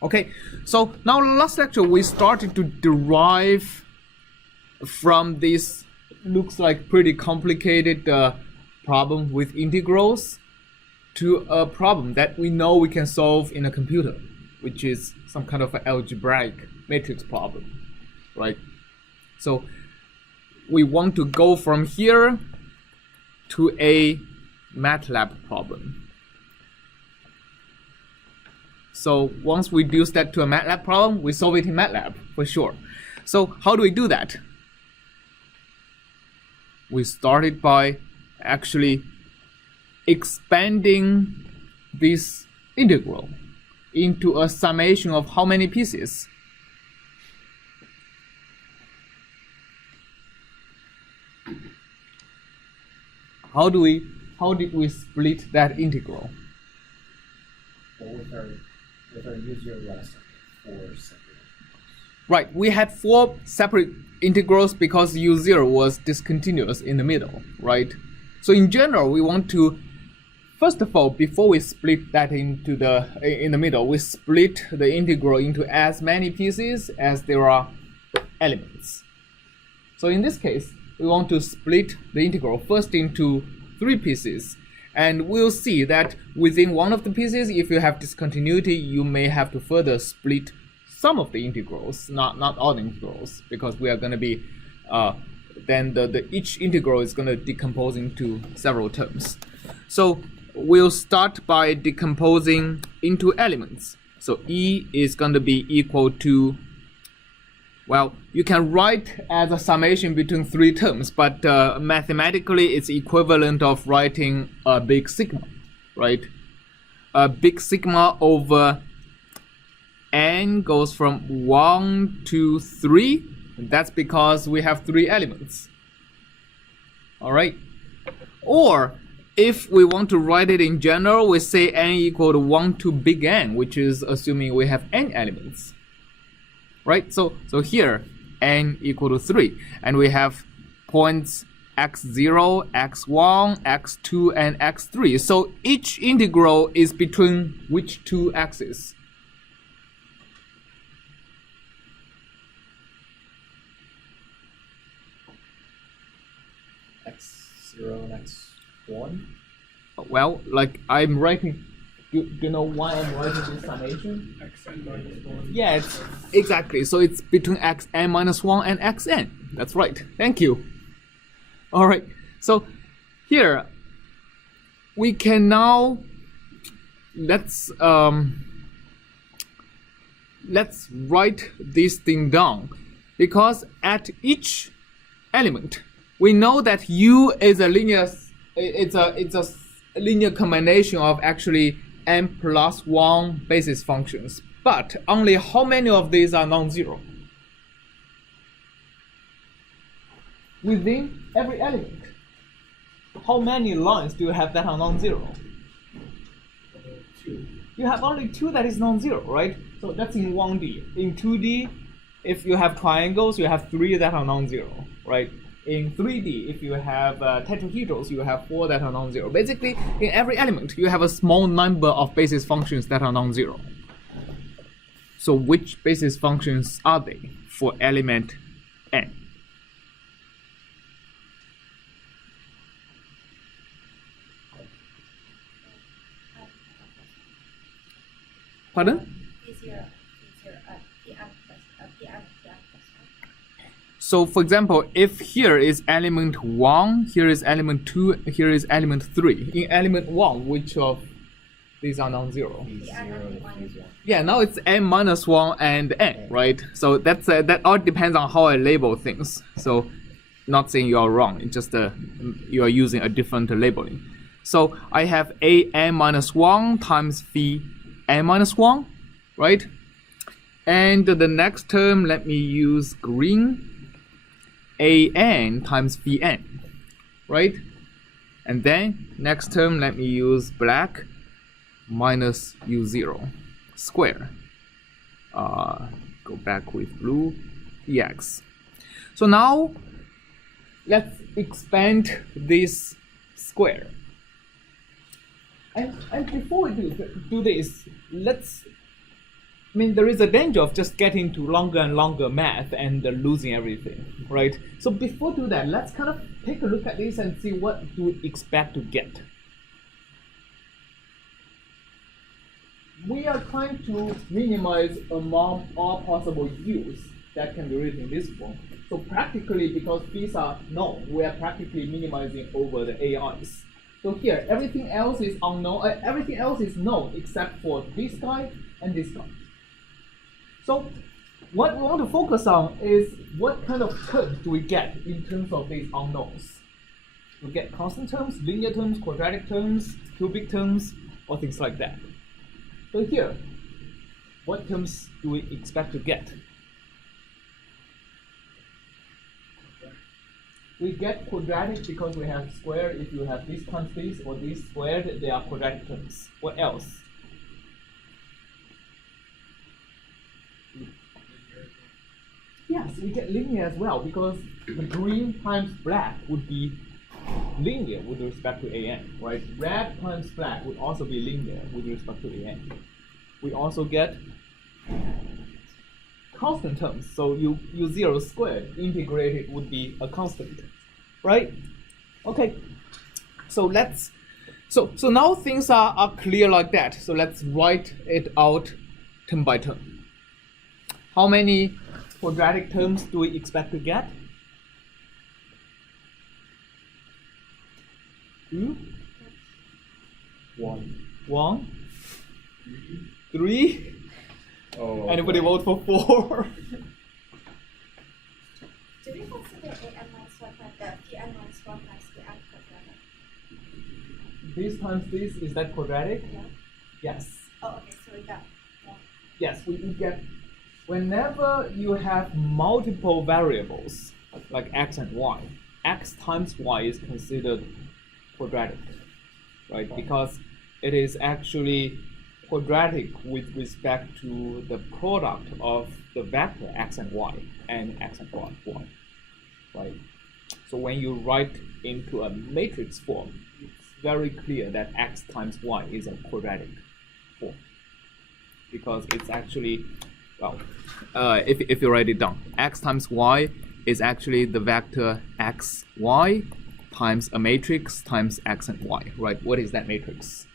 Okay, so now last lecture we started to derive from this looks like pretty complicated problem with integrals to a problem that we know we can solve in a computer, which is some kind of an algebraic matrix problem, right? So we want to go from here to a MATLAB problem. So once we reduce that to a MATLAB problem, we solve it in MATLAB for sure. So how do we do that? We started by actually expanding this integral into a summation of how many pieces? How did we split that integral? Well, with our u0 last time, 4 separate. Right, we had 4 separate integrals because u0 was discontinuous in the middle, right? So in general, we want to, first of all, before we split that into in the middle, we split the integral into as many pieces as there are elements. So in this case, we want to split the integral first into 3 pieces. And we'll see that within one of the pieces, if you have discontinuity, you may have to further split some of the integrals, not all the integrals, because we are going to be, then each integral is going to decompose into several terms. So we'll start by decomposing into elements. So E is going to be equal to, well, you can write as a summation between 3 terms, but mathematically it's equivalent of writing a big sigma, right? A big sigma over n goes from 1 to 3. And that's because we have 3 elements. All right. Or if we want to write it in general, we say n equal to 1 to big N, which is assuming we have n elements. Right? So here n equal to 3, and we have points x0, x1, x2, and x3. So each integral is between which 2 axes? x0 and x1? Well, like I'm writing, do you know why I'm writing this summation? xn minus 1. Yes, exactly. So it's between xn minus 1 and xn. That's right. Thank you. All right. So here we can now let's write this thing down, because at each element we know that U is a linear. It's a linear combination of actually n plus 1 basis functions, but only how many of these are non-zero? Within every element, how many lines do you have that are non-zero? 2. You have only 2 that is non-zero, right? So that's in 1D. In 2D, if you have triangles, you have 3 that are non-zero, right? In 3D, if you have tetrahedrals, you have 4 that are non-zero. Basically, in every element, you have a small number of basis functions that are non-zero. So which basis functions are they for element n? Pardon? So for example, if here is element 1, here is element 2, here is element 3. In element 1, which of these are non-zero? Yeah, now it's n minus 1 and n, right? So that's that all depends on how I label things. So not saying you are wrong, it's just you are using a different labeling. So I have a n minus 1 times phi n minus 1, right? And the next term, let me use green. an times phi n, right? And then next term, let me use black, minus u0 square. Go back with blue, dx. So now let's expand this square. And before we do this, let's I mean, there is a danger of just getting to longer and longer math and losing everything, right? So before do that, let's kind of take a look at this and see what do we expect to get. We are trying to minimize among all possible u's that can be written in this form. So practically, because these are known, we are practically minimizing over the AIs. So here, everything else is unknown. Everything else is known except for this guy and this guy. So what we want to focus on is what kind of terms do we get in terms of these unknowns. We get constant terms, linear terms, quadratic terms, cubic terms, or things like that. So here, what terms do we expect to get? We get quadratic because we have square. If you have this times this or this squared, they are quadratic terms. What else? Yes, we get linear as well because the green times black would be linear with respect to an, right? Red times black would also be linear with respect to an. We also get constant terms. So u0 squared integrated would be a constant, right? Okay. So so now things are clear like that. So let's write it out term by term. How many quadratic terms do we expect to get? 2, 1, 3. Oh, anybody vote for 4? Do we consider an minus 1 times the Pn minus 1 times Pn quadratic? This times this, is that quadratic? Yeah. Yes. Oh, okay, so we got 1. Yes, we get, whenever you have multiple variables, like x and y, x times y is considered quadratic, right? Because it is actually quadratic with respect to the product of the vector x and y and x and y, right? So when you write into a matrix form, it's very clear that x times y is a quadratic form because it's actually, well, if you write it down, x times y is actually the vector x, y times a matrix times x and y, right? What is that matrix?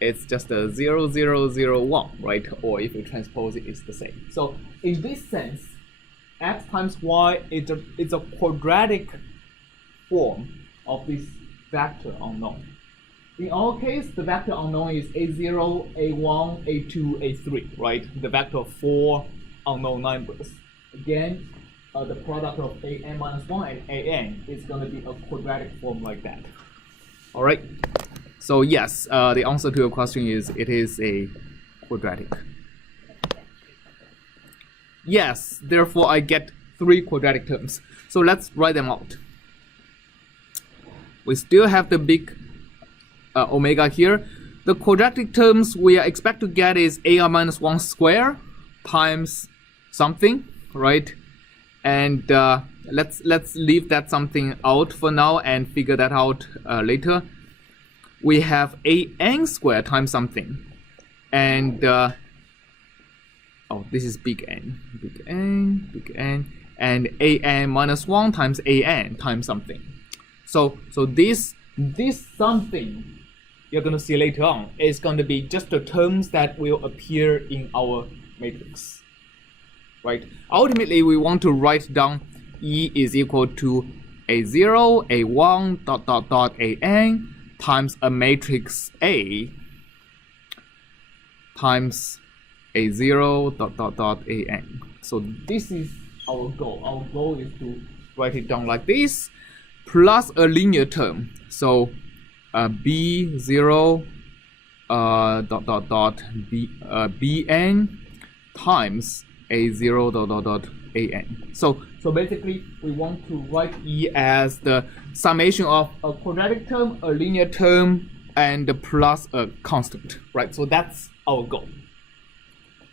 It's just a 0, 0, 0, 1, right? Or if you transpose it, it's the same. So in this sense, x times y is a quadratic form of this vector unknown. In our case, the vector unknown is a0, a1, a2, a3, right? The vector of 4 unknown numbers. Again, the product of an minus 1 and an is going to be a quadratic form like that. All right. So yes, the answer to your question is it is a quadratic. Yes, therefore I get 3 quadratic terms. So let's write them out. We still have the big omega here. The quadratic terms we expect to get is ar minus 1 square times something, right? And let's leave that something out for now and figure that out later. We have an squared times something, and oh, this is big N, and an minus 1 times an times something. So this something you're going to see later on is going to be just the terms that will appear in our matrix, right? Ultimately, we want to write down E is equal to a0, a1, dot, dot, dot, an times a matrix A times a0, dot, dot, dot, an. So this is our goal. Our goal is to write it down like this, plus a linear term. So b0 dot, dot, dot, bn times a0 dot, dot, dot, an. So basically, we want to write E as the summation of a quadratic term, a linear term, and plus a constant, right? So that's our goal.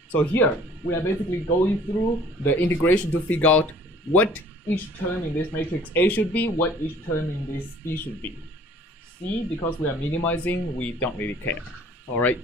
So here, we are basically going through the integration to figure out what each term in this matrix A should be, what each term in this B should be. C, because we are minimizing, we don't really care, all right?